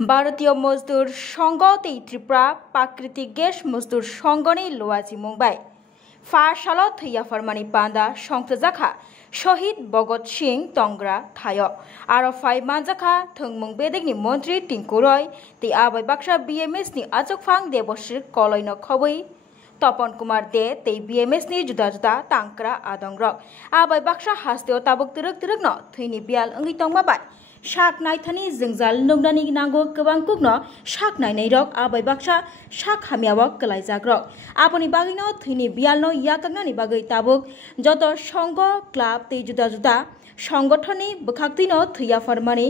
भारतीय मजदूर संघ तै त्रिपुरा प्राकृतिक गेस मजदूर संघनि लुवाजी मुंबाई फाशाल थैया फरमानी पांदा संप्रजाखा शहीद भगत सिंह तंग्रा थायो आरो फाइ मानजाखा थंमुं बेदेगनि मंत्री टिंकु रय तै आबै बाक्सा बीएमएस नि आजोगफां देबश्री कलयनो खबै तपन कुमार दे तै बीएमएस नि जुदा जुदा तांक्रा आदंग्रक आबै बाक्सा हास्तेव ताबुक तिरक तिरक न थैनि बियाल अंगि तंगमाबाय शाक नायथानि जोंजाल नोंदानि नांगौ गोबां कुगनो शाक नायनाय रक आबै बाक्सा शाक हामियावक कलाय जाग्रक आपनि बागैनो थैनि बियालनो याकांनानि बागै ताबुक जत संघ क्लाब तै जुदा जुदा संगठननि बखाक्तिनो थैया फरमानि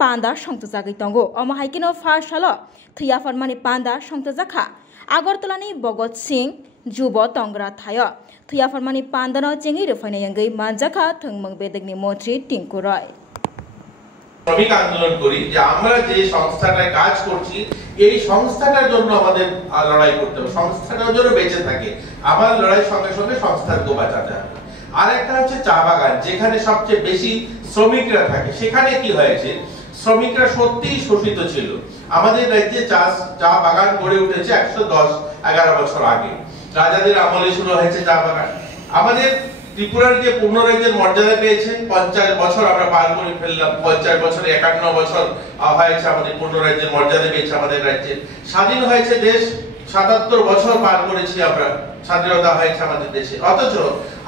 पांदा संतजागै तंगो अमहायकिनो फाशाल थैया फरमानि पांदा संतजाखा आगरतलानि भगत सिंह जुब तंग्रा थायो थैया फरमानि पांदानो चेंगि रफायनायंगै मानजाखा थंमंग बेदेगनि मंत्री टिंकु रय শ্রমিক আন্দোলন করি যে আমরা যে সংস্থাটায় কাজ করছি এই সংস্থাটার জন্য আমাদের লড়াই করতে হবে, সংস্থাটার জন্য বেঁচে থাকে। আমার লড়াই সঙ্গে সঙ্গে সংস্থাকে বাঁচাতে হবে। আর একটা হচ্ছে চা বাগান, যেখানে সবচেয়ে বেশি শ্রমিকরা থাকে। সেখানে কি হয়েছে, শ্রমিকরা সত্যিই শোষিত ছিল। আমাদের রাজ্যে চা বাগান গড়ে উঠেছে 110-11 বছর আগে, রাজাদের আমলে শুরু হয়েছে চা বাগান। আমাদের ত্রিপুরার যে পূর্ণ রাজ্যের মর্যাদা পেয়েছে 50 বছর আমরা পার করে ফেললাম। 50 বছরে 51 বছর হয়েছে আমাদের পূর্ণ রাজ্যের মর্যাদা পেয়েছে আমাদের রাজ্যে। স্বাধীন হয়েছে দেশ, 77 বছর পার করেছি আমরা, স্বাধীনতা হয়েছে আমাদের দেশে। অথচ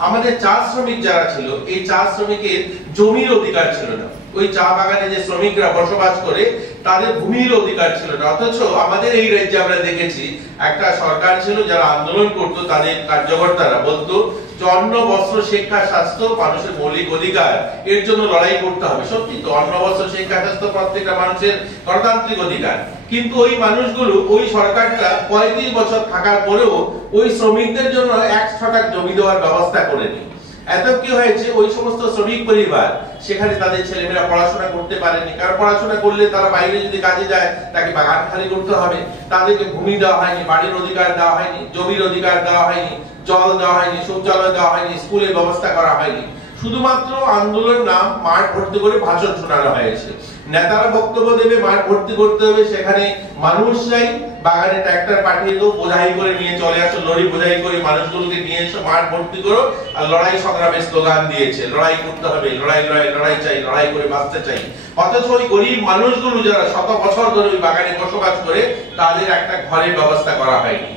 আমাদের চা শ্রমিক যারা ছিল, এই চা শ্রমিকের জমির অধিকার ছিল না। ওই চা বাগানে যে শ্রমিকরা বসবাস করে তাদের ভূমির অধিকার ছিল না। অথচ আমাদের এই রাজ্যে আমরা দেখেছি একটা সরকার ছিল যারা আন্দোলন করত, তাদের কার্যকর্তারা বলতো অন্ন বস্ত্র শিক্ষা স্বাস্থ্য মানুষের মৌলিক অধিকার, এর জন্য লড়াই করতে হবে। সত্যি তো, অন্ন বস্ত্র শিক্ষা স্বাস্থ্য প্রত্যেকটা মানুষের গণতান্ত্রিক অধিকার। কিন্তু ওই মানুষগুলো, ওই সরকারটা 35 বছর থাকার পরেও ওই শ্রমিকদের জন্য 1 ছটাক জমি দেওয়ার ব্যবস্থা করেনি। এত কি হয়েছে, ওই সমস্ত শ্রমিক পরিবার সেখানে তাদের ছেলেমেয়েরা পড়াশোনা করতে পারেনি। কারণ পড়াশোনা করলে তারা বাইরে যদি কাজে যায় তাকে বাগান খালি করতে হবে। তাদেরকে ভূমি দেওয়া হয়নি, বাড়ির অধিকার দেওয়া হয়নি, জমির অধিকার দেওয়া হয়নি, জল দেওয়া হয়নি, শৌচালয় দেওয়া হয়নি, স্কুলের ব্যবস্থা করা হয়নি। শুধুমাত্র আন্দোলন নাম মাঠ ভর্তি করে ভাষণ শোনানো হয়েছে। নেতারা বক্তব্য দেবে, মাঠ ভর্তি করতে হবে, সেখানে মানুষ চাই, বাগানে ট্রাক্টর পাঠিয়ে দাও, বোঝাই করে নিয়ে চলে আসো, লরি বোঝাই করে মানুষগুলোকে নিয়ে এসো, মাঠ ভর্তি করো, আর লড়াই সংগ্রামের স্লোগান দিয়েছে, লড়াই করতে হবে, লড়াই লড়াই লড়াই চাই, লড়াই করে বাঁচতে চাই। অথচ ওই গরিব মানুষগুলো যারা শত বছর ধরে ওই বাগানে বসবাস করে, তাদের একটা ঘরের ব্যবস্থা করা হয়নি।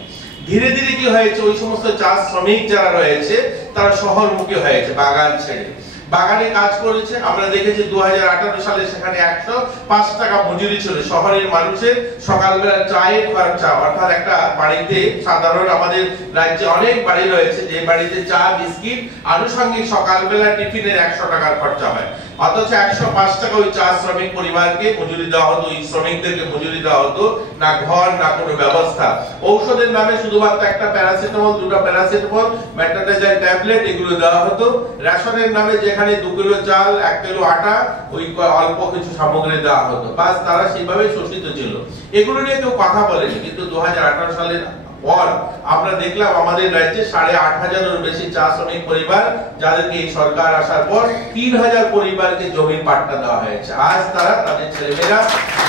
ধীরে ধীরে কি হয়েছে, ওই সমস্ত চা শ্রমিক যারা রয়েছে তারা শহরমুখী হয়েছে, বাগান ছেড়ে বাগানে কাজ করেছে। আমরা দেখেছি 2018 সালে সেখানে 105 টাকা মজুরি ছিল। শহরের মানুষের সকালবেলা চায়ের খরচা, অর্থাৎ একটা বাড়িতে, সাধারণ আমাদের রাজ্যে অনেক বাড়ি রয়েছে যে বাড়িতে চা বিস্কিট আনুষঙ্গিক সকালবেলা টিফিনের 100 টাকার খরচা হয়। অথচ 105 টাকা ওই চা শ্রমিক পরিবারকে মজুরি দেওয়া হতো, ওই শ্রমিকদেরকে মজুরি দেওয়া হতো, না ঘর না কোনো ব্যবস্থা। ঔষধের নামে শুধুমাত্র একটা প্যারাসিটামল, 2টা প্যারাসিটামল, মেট্রোডাইজাল ট্যাবলেট এগুলো দেওয়া হতো। রেশনের নামে যেখানে 2 কিলো চাল, 1 কিলো আটা, ওই অল্প কিছু সামগ্রী দেওয়া হতো, বাস তারা সেইভাবে শোষিত ছিল। এগুলো নিয়ে কেউ কথা বলেনি। কিন্তু 2018 সালের পর আমরা দেখলাম আমাদের রাজ্যে 8,500-এর বেশি চা শ্রমিক পরিবার, যাদেরকে এই সরকার আসার পর 3,000 পরিবারকে জমির পাট্টা দেওয়া হয়েছে। আজ তারা তাদের ছেলেমেয়েরা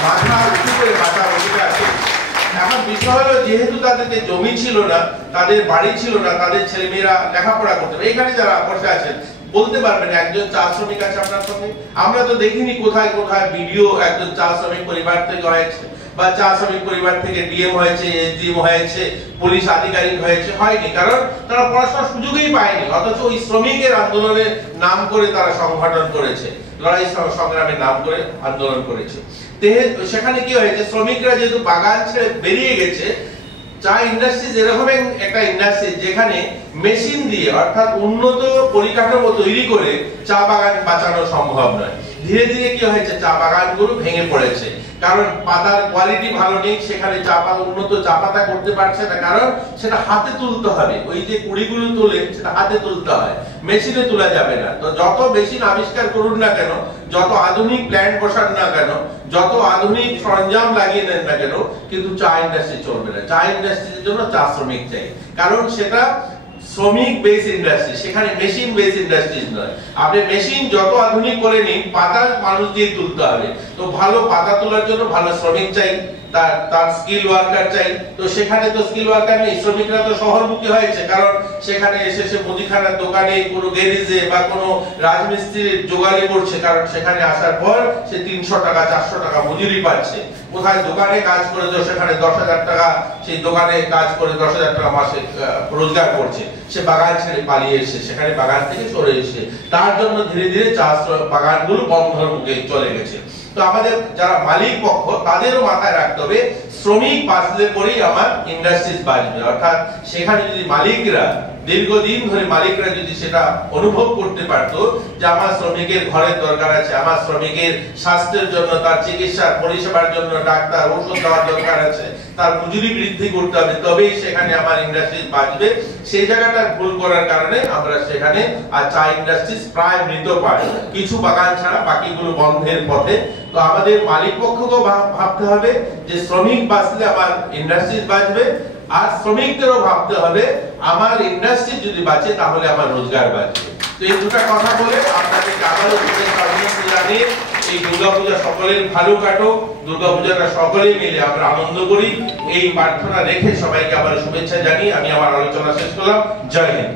মাথা উঁচু করে বাঁচার অধিকার আছে। এখন বিষয় হলো, যেহেতু তাদেরকে জমি ছিল না, তাদের বাড়ি ছিল না, তাদের ছেলেমেয়েরা লেখাপড়া করতে হবে। এখানে যারা বসে আছেন বলতে পারবেন একজন চা শ্রমিক আছে আপনার সঙ্গে? আমরা তো দেখিনি কোথায় কোথায় ভিডিও একজন চা শ্রমিক পরিবার থেকে হয়েছে, বা চা শ্রমিক পরিবার থেকে ডিএম হয়েছে, এসডিএম হয়েছে, পুলিশ আধিকারিক হয়েছে, হয়নি। কারণ তারা পড়াশোনার সুযোগই পায়নি। অথচ ওই শ্রমিকের আন্দোলনের নাম করে তারা সংগঠন করেছে, লড়াই সংগ্রামের নাম করে আন্দোলন করেছে। সেখানে কি হয়েছে, শ্রমিকরা যেহেতু বাগান ছেড়ে বেরিয়ে গেছে, চা ইন্ডাস্ট্রি এরকম একটা ইন্ডাস্ট্রি যেখানে মেশিন দিয়ে, অর্থাৎ উন্নত পরিকাঠামো তৈরি করে চা বাগান বাঁচানো সম্ভব নয়। ধীরে ধীরে কি হয়েছে, চা বাগানগুলো ভেঙে পড়েছে। কারণ পাতার কোয়ালিটি ভালো নেই, সেখানে উন্নত চা পাতা করতে পারছে না, কারণ সেটা হাতে তুলতে হবে। ওই যে কুড়িগুলো তোলে সেটা হাতে তুলতে হয়, মেশিনে তোলা যাবে না। তো যত মেশিন আবিষ্কার করুন না কেন, যত আধুনিক প্ল্যান্ট বসান না কেন, যত আধুনিক সরঞ্জাম লাগিয়ে নেন না কেন, কিন্তু চা ইন্ডাস্ট্রি চলবে না। চা ইন্ডাস্ট্রির জন্য চা শ্রমিক চাই, কারণ সেটা শ্রমিক বেস ইন্ডাস্ট্রি, সেখানে মেশিন বেস ইন্ডাস্ট্রিজ নয়। আপনি মেশিন যত আধুনিক করে নিন, পাতা মানুষ দিয়ে তুলতে হবে। তো ভালো পাতা তোলার জন্য ভালো শ্রমিক চাই, তার স্কিল ওয়ার্কার চাই। তো সেখানে তো স্কিল ওয়ার্কার নেই, শ্রমিকরা তো শহরমুখী হয়েছে, কারণ সেখানে এসে সে মুদিখানার দোকানে, কোনো গ্যারেজে বা কোনো রাজমিস্ত্রির জোগাড়ি করছে, কারণ সেখানে আসার পর সে 300 টাকা 400 টাকা মজুরি পাচ্ছে। কোথায় দোকানে কাজ করে তো সেখানে 10,000 টাকা, সেই দোকানে কাজ করে 10,000 টাকা মাসে রোজগার করছে। সে বাগান ছেড়ে পালিয়ে এসে, সেখানে বাগান থেকে সরে এসে, তার জন্য ধীরে ধীরে চাষ বাগানগুলো বন্ধের মুখে চলে গেছে। তো আমাদের যারা মালিক পক্ষ, তাদেরও মাথায় রাখতে হবে শ্রমিক বাঁচলে পরেই আমার ইন্ডাস্ট্রিজ বাঁচবে। অর্থাৎ সেখানে যদি মালিকরা দীর্ঘদিন ধরে মালিকরা যদি সেটা অনুভব করতে পারতো যে আমার শ্রমিকের ঘরের দরকার আছে, আমার শ্রমিকের স্বাস্থ্যের জন্য, তার চিকিৎসার পরিষেবার জন্য ডাক্তার ওষুধ দেওয়ার দরকার আছে, তার মজুরি বৃদ্ধি করতে হবে, তবেই সেখানে আমার ইন্ডাস্ট্রিজ বাঁচবে। সেই জায়গাটা ভুল করার কারণে আমরা সেখানে আর চা ইন্ডাস্ট্রিজ প্রায় মৃত পাই, কিছু বাগান ছাড়া বাকিগুলো বন্ধের পথে। তো আমাদের মালিক পক্ষকেও ভাবতে হবে যে শ্রমিক বাঁচলে আমার ইন্ডাস্ট্রিজ বাঁচবে, আর শ্রমিকদেরও ভাবতে হবে আমার ইন্ডাস্ট্রি যদি বাঁচে তাহলে আমার রোজগার বাঁচবে। তো এই দুটো কথা বলে আপনাদেরকে আবারও শুভেচ্ছা জানিয়ে এই দুর্গাপূজা সকলের ভালো কাটুক, দুর্গাপূজাটা সকলেই মিলে আমরা আনন্দ করি, এই প্রার্থনা রেখে সবাইকে আবার শুভেচ্ছা জানিয়ে আমি আমার আলোচনা শেষ করলাম। জয় হিন্দ।